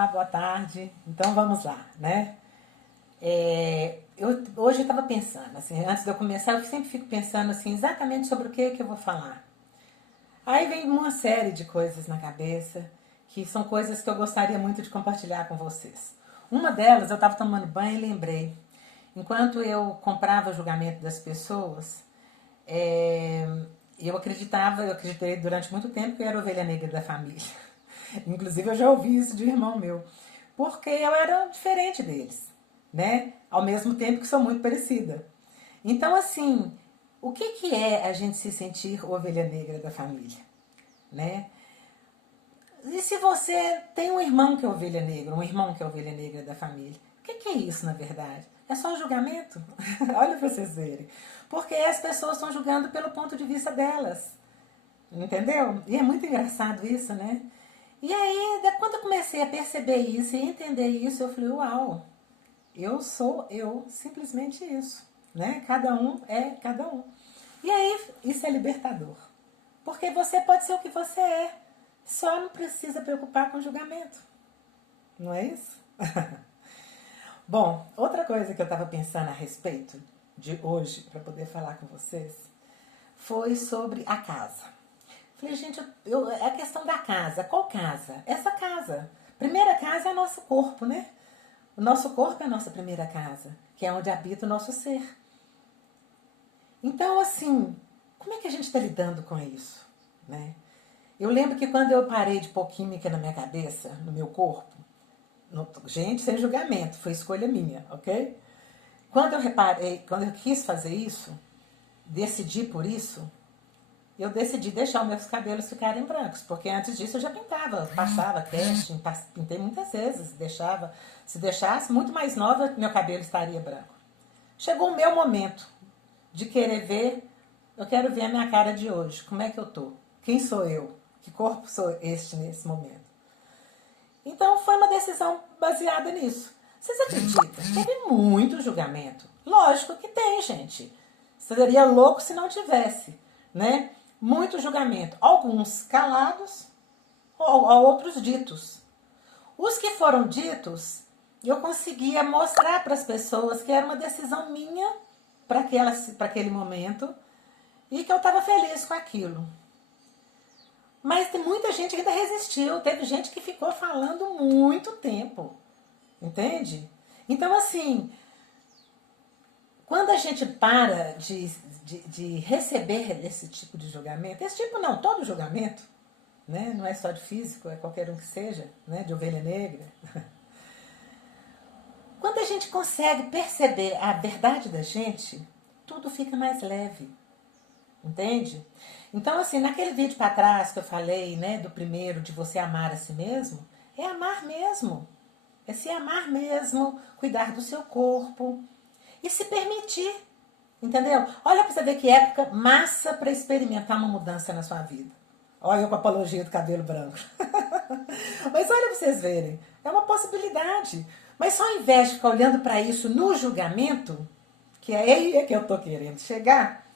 Olá, boa tarde. Então vamos lá, né? Hoje eu estava pensando, assim, antes de eu começar, eu sempre fico pensando assim, exatamente sobre o que eu vou falar. Aí vem uma série de coisas na cabeça, que são coisas que eu gostaria muito de compartilhar com vocês. Uma delas, eu estava tomando banho e lembrei. Enquanto eu comprava o julgamento das pessoas, é, eu acreditei durante muito tempo que eu era a ovelha negra da família. Inclusive eu já ouvi isso de um irmão meu. Porque eu era diferente deles, né? Ao mesmo tempo que sou muito parecida. Então, assim, o que é a gente se sentir ovelha negra da família, né? E se você tem um irmão que é ovelha negra, um irmão que é ovelha negra da família, o que é isso, na verdade? É só julgamento? Olha para vocês verem. Porque as pessoas estão julgando pelo ponto de vista delas. Entendeu? E é muito engraçado isso, né? E aí, quando eu comecei a perceber isso e entender isso, eu falei, uau, eu sou eu, simplesmente isso, né? Cada um é cada um. E aí, isso é libertador. Porque você pode ser o que você é, só não precisa preocupar com o julgamento. Não é isso? Bom, outra coisa que eu estava pensando a respeito de hoje, para poder falar com vocês, foi sobre a casa. Falei, gente, é a questão da casa. Qual casa? Essa casa. Primeira casa é o nosso corpo, né? O nosso corpo é a nossa primeira casa, que é onde habita o nosso ser. Então, assim, como é que a gente está lidando com isso, né? Eu lembro que quando eu parei de pôr química na minha cabeça, no meu corpo, gente, sem julgamento, foi escolha minha, ok? Quando eu quis fazer isso, decidi por isso, eu decidi deixar os meus cabelos ficarem brancos, porque antes disso eu já pintava, passava casting, pintei muitas vezes, deixava, se deixasse, muito mais nova, meu cabelo estaria branco. Chegou o meu momento de querer ver, eu quero ver a minha cara de hoje, como é que eu tô? Quem sou eu? Que corpo sou este nesse momento? Então foi uma decisão baseada nisso. Vocês acreditam? Teve muito julgamento. Lógico que tem, gente. Seria louco se não tivesse, né? Muito julgamento. Alguns calados, outros ditos. Os que foram ditos, eu conseguia mostrar para as pessoas que era uma decisão minha para aquele momento e que eu estava feliz com aquilo. Mas tem muita gente que ainda resistiu. Teve gente que ficou falando muito tempo. Entende? Então, assim, quando a gente para de receber esse tipo de julgamento, esse tipo não, todo julgamento, né? Não é só de físico, é qualquer um que seja, né? De ovelha negra. Quando a gente consegue perceber a verdade da gente, tudo fica mais leve. Entende? Então, assim, naquele vídeo para trás que eu falei, né, do primeiro, de você amar a si mesmo, é amar mesmo. É se amar mesmo, cuidar do seu corpo e se permitir. Entendeu? Olha para você ver que época massa para experimentar uma mudança na sua vida. Olha eu com a apologia do cabelo branco. Mas olha para vocês verem, é uma possibilidade. Mas só ao invés de ficar olhando para isso no julgamento, que é aí que eu estou querendo chegar,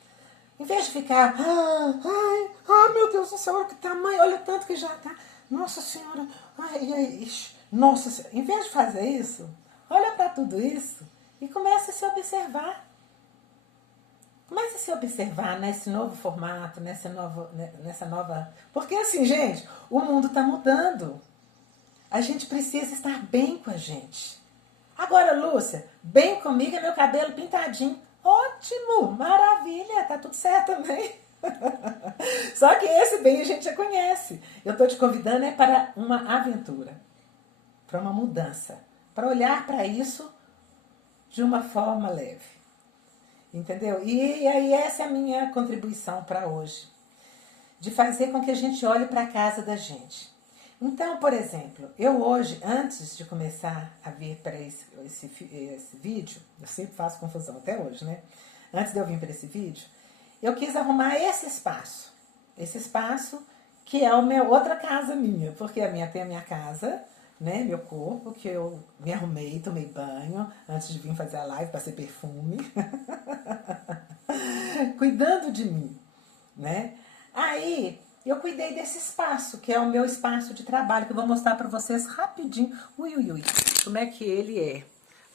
em vez de ficar, meu Deus do céu, olha que tamanho, olha o tanto que já tá. Nossa Senhora, nossa Senhora. Em vez de fazer isso, olha para tudo isso e começa a se observar. Comece a se observar nesse novo formato, nessa nova... Porque assim, gente, o mundo está mudando. A gente precisa estar bem com a gente. Agora, Lúcia, bem comigo é meu cabelo pintadinho. Ótimo, maravilha, tá tudo certo também. Só que esse bem a gente já conhece. Eu estou te convidando para uma aventura, para uma mudança, para olhar para isso de uma forma leve. Entendeu? E aí essa é a minha contribuição para hoje. De fazer com que a gente olhe para a casa da gente. Então, por exemplo, eu hoje, antes de começar a vir para esse vídeo, eu sempre faço confusão até hoje, né? Antes de eu vir para esse vídeo, eu quis arrumar esse espaço. Esse espaço que é outra casa minha, porque tem a minha casa, né, meu corpo, que eu me arrumei, tomei banho, antes de vir fazer a live, passei perfume, cuidando de mim, né? Aí, eu cuidei desse espaço, que é o meu espaço de trabalho, que eu vou mostrar para vocês rapidinho. Ui, ui, ui, como é que ele é.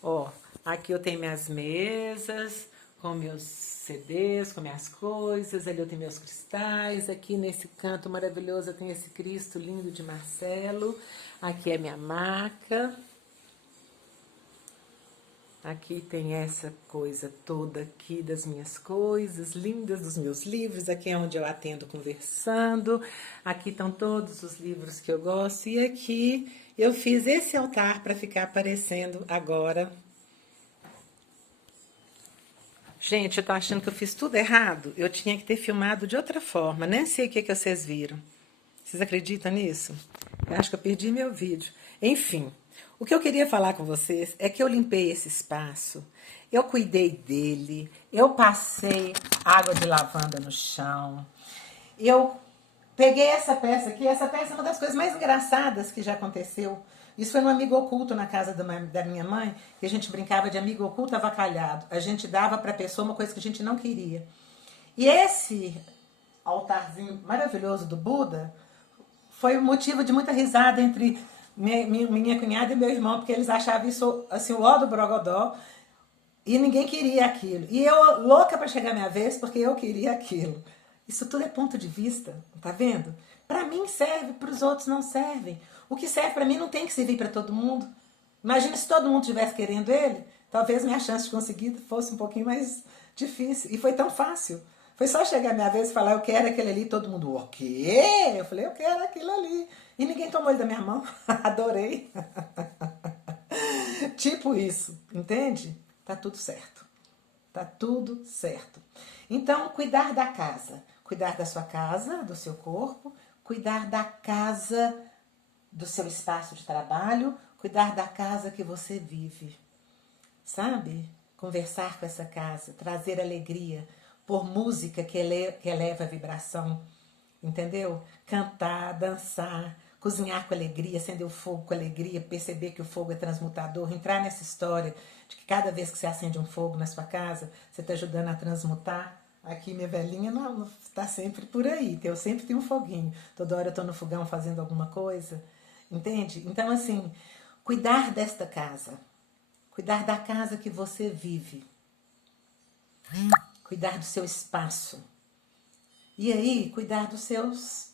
Ó, aqui eu tenho minhas mesas, com meus CDs, com minhas coisas, ali eu tenho meus cristais, aqui nesse canto maravilhoso eu tenho esse Cristo lindo de Marcelo, aqui é minha maca. Aqui tem essa coisa toda aqui das minhas coisas lindas, dos meus livros. Aqui é onde eu atendo conversando. Aqui estão todos os livros que eu gosto. E aqui eu fiz esse altar para ficar aparecendo agora. Gente, eu tô achando que eu fiz tudo errado. Eu tinha que ter filmado de outra forma. Nem sei o que vocês viram. Vocês acreditam nisso? Eu acho que eu perdi meu vídeo. Enfim, o que eu queria falar com vocês é que eu limpei esse espaço, eu cuidei dele, eu passei água de lavanda no chão, eu peguei essa peça aqui, essa peça é uma das coisas mais engraçadas que já aconteceu. Isso foi no Amigo Oculto na casa da minha mãe, que a gente brincava de amigo oculto avacalhado. A gente dava para a pessoa uma coisa que a gente não queria. E esse altarzinho maravilhoso do Buda foi motivo de muita risada entre minha cunhada e meu irmão, porque eles achavam isso assim, o ó do brogodó, e ninguém queria aquilo. E eu louca para chegar a minha vez, porque eu queria aquilo. Isso tudo é ponto de vista, tá vendo? Para mim serve, para os outros não servem. O que serve para mim não tem que servir para todo mundo. Imagina se todo mundo estivesse querendo ele, talvez minha chance de conseguir fosse um pouquinho mais difícil. E foi tão fácil. Foi só chegar a minha vez e falar, eu quero aquele ali, todo mundo, o quê? Eu falei, eu quero aquilo ali. E ninguém tomou ele da minha mão. Adorei. Tipo isso, entende? Tá tudo certo. Tá tudo certo. Então, cuidar da casa. Cuidar da sua casa, do seu corpo. Cuidar da casa, do seu espaço de trabalho. Cuidar da casa que você vive. Sabe? Conversar com essa casa. Trazer alegria. Por música que eleva a vibração. Entendeu? Cantar, dançar, cozinhar com alegria, acender o fogo com alegria, perceber que o fogo é transmutador, entrar nessa história de que cada vez que você acende um fogo na sua casa, você está ajudando a transmutar. Aqui minha velhinha não está sempre por aí, eu sempre tenho um foguinho, toda hora eu estou no fogão fazendo alguma coisa, entende? Então assim, cuidar desta casa, cuidar da casa que você vive, cuidar do seu espaço, e aí cuidar dos seus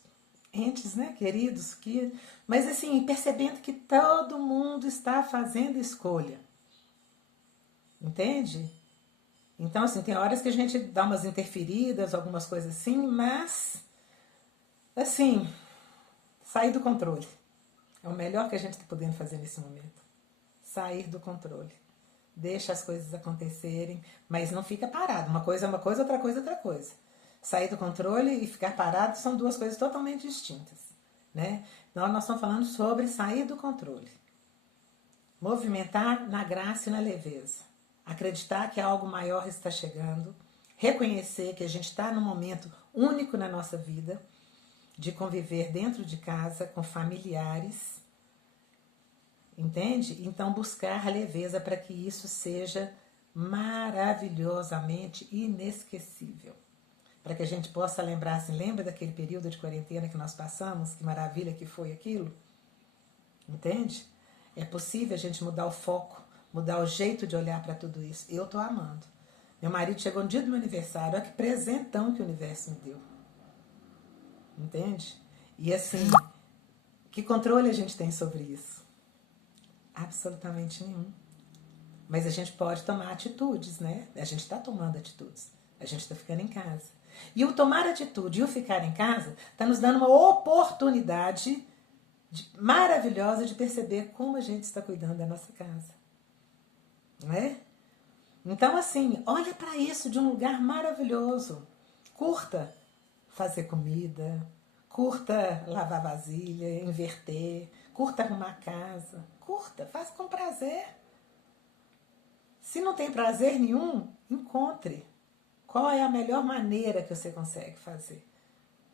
entes, né, queridos, mas assim, percebendo que todo mundo está fazendo escolha. Entende? Então, assim, tem horas que a gente dá umas interferidas, algumas coisas assim, mas, assim, sair do controle. É o melhor que a gente está podendo fazer nesse momento. Sair do controle. Deixa as coisas acontecerem, mas não fica parado. Uma coisa é uma coisa, outra coisa é outra coisa. Sair do controle e ficar parado são duas coisas totalmente distintas, né? Então, nós estamos falando sobre sair do controle. Movimentar na graça e na leveza. Acreditar que algo maior está chegando. Reconhecer que a gente está num momento único na nossa vida de conviver dentro de casa com familiares. Entende? Então, buscar a leveza para que isso seja maravilhosamente inesquecível. Para que a gente possa lembrar, assim, lembra daquele período de quarentena que nós passamos? Que maravilha que foi aquilo? Entende? É possível a gente mudar o foco, mudar o jeito de olhar para tudo isso. Eu estou amando. Meu marido chegou no dia do meu aniversário, olha que presentão que o universo me deu. Entende? E assim, que controle a gente tem sobre isso? Absolutamente nenhum. Mas a gente pode tomar atitudes, né? A gente está tomando atitudes. A gente está ficando em casa. E o tomar atitude e o ficar em casa está nos dando uma oportunidade maravilhosa de perceber como a gente está cuidando da nossa casa. Não é? Então, assim, olha para isso de um lugar maravilhoso. Curta fazer comida, curta lavar vasilha, inverter, curta arrumar a casa. Curta, faça com prazer. Se não tem prazer nenhum, encontre. Qual é a melhor maneira que você consegue fazer?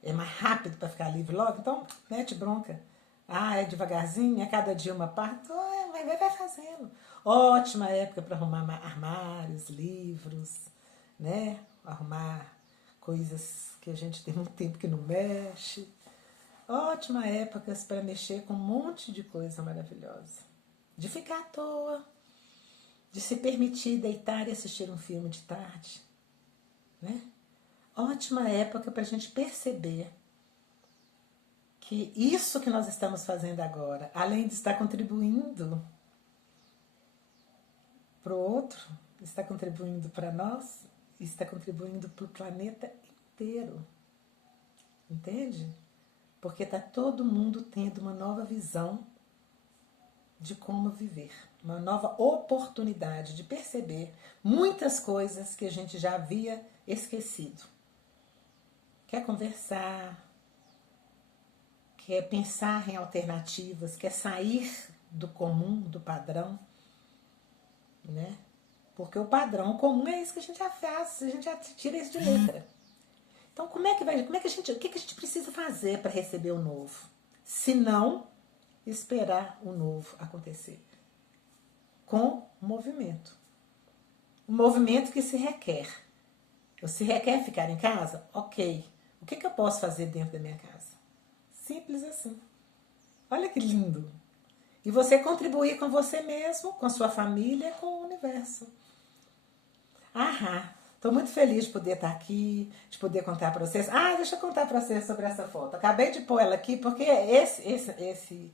É mais rápido para ficar livre logo? Então, mete bronca. Ah, é devagarzinho, é cada dia uma parte. Vai fazendo. Ótima época para arrumar armários, livros, né? Arrumar coisas que a gente tem muito tempo que não mexe. Ótima época para mexer com um monte de coisa maravilhosa. De ficar à toa, de se permitir deitar e assistir um filme de tarde, né? Ótima época para a gente perceber que isso que nós estamos fazendo agora, além de estar contribuindo para o outro, está contribuindo para nós, está contribuindo para o planeta inteiro. Entende? Porque está todo mundo tendo uma nova visão de como viver, uma nova oportunidade de perceber muitas coisas que a gente já havia esquecido. Quer conversar, quer pensar em alternativas, quer sair do comum, do padrão, né? Porque o padrão comum é isso que a gente já faz, a gente já tira isso de letra. Então, o que a gente precisa fazer para receber o novo? Se não esperar o novo acontecer. Com movimento. Um movimento que se requer. Se requer ficar em casa? Ok. O que eu posso fazer dentro da minha casa? Simples assim. Olha que lindo. E você contribuir com você mesmo, com a sua família, com o universo. Estou muito feliz de poder estar aqui, de poder contar para vocês. Deixa eu contar para vocês sobre essa foto. Acabei de pôr ela aqui porque esse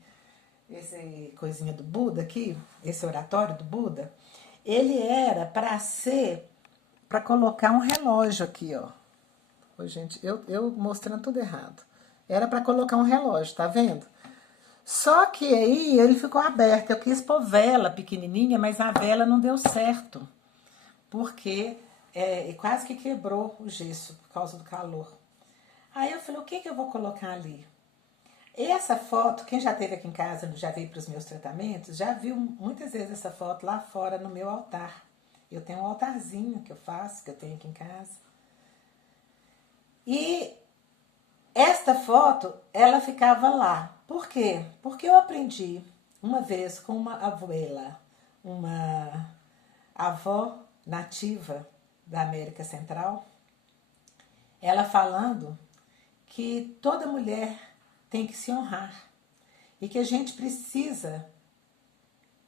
coisinha do Buda aqui, esse oratório do Buda, ele era para colocar um relógio aqui, ó. Ô, gente, eu mostrando tudo errado. Era para colocar um relógio, tá vendo? Só que aí ele ficou aberto. Eu quis pôr vela pequenininha, mas a vela não deu certo. Porque quase que quebrou o gesso por causa do calor. Aí eu falei, o que eu vou colocar ali? Essa foto, quem já esteve aqui em casa, já veio para os meus tratamentos, já viu muitas vezes essa foto lá fora no meu altar. Eu tenho um altarzinho que eu faço, que eu tenho aqui em casa. E esta foto, ela ficava lá. Por quê? Porque eu aprendi uma vez com uma abuela, uma avó nativa da América Central, ela falando que toda mulher tem que se honrar e que a gente precisa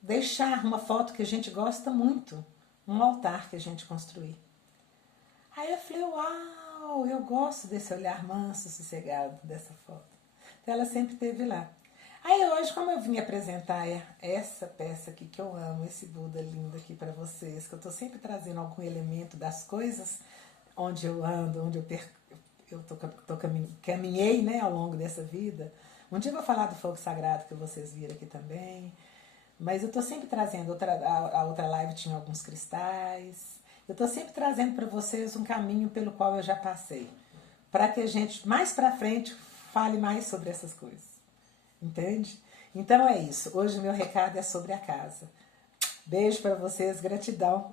deixar uma foto que a gente gosta muito, um altar que a gente construir. Aí eu falei, uau, eu gosto desse olhar manso, sossegado dessa foto. Então ela sempre esteve lá. Aí hoje, como eu vim apresentar essa peça aqui que eu amo, esse Buda lindo aqui para vocês, que eu estou sempre trazendo algum elemento das coisas onde eu ando, onde caminhei, né, ao longo dessa vida. Um dia eu vou falar do fogo sagrado que vocês viram aqui também, mas eu estou sempre trazendo, a outra live tinha alguns cristais, eu estou sempre trazendo para vocês um caminho pelo qual eu já passei, para que a gente, mais para frente, fale mais sobre essas coisas. Entende? Então é isso. Hoje o meu recado é sobre a casa. Beijo para vocês, gratidão.